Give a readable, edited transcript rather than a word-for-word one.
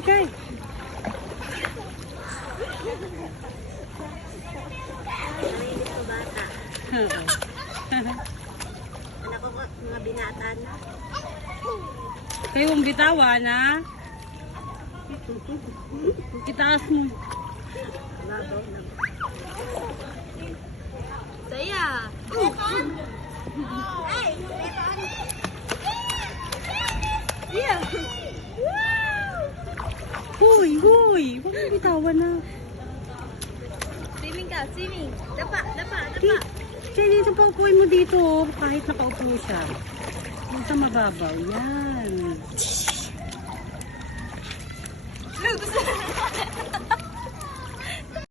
kay. Narinig ko bata. Anak ko mga binata na. Kayo ang bitawan, ha? Itaas mo. Babaw na. Saya! Yeah! Huy, huy. Huwag mo bitawan na. Swimming ka, swimming! Dapa, dapa, dapa! Jenny, ito paupuin mo dito, oh. Kahit nakaupo siya. Yung sa mababaw. Yan. Lugs!